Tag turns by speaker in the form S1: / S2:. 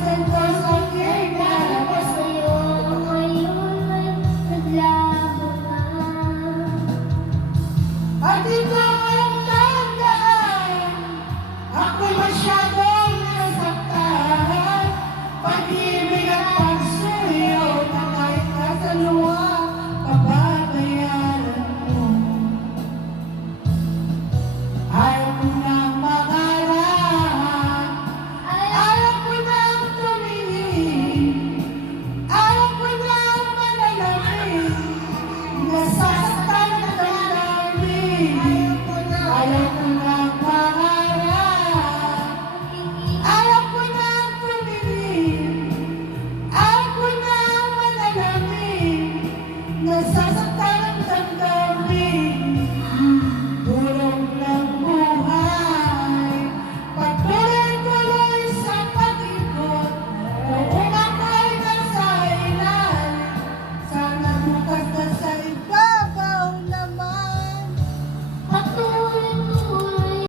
S1: I Thank you.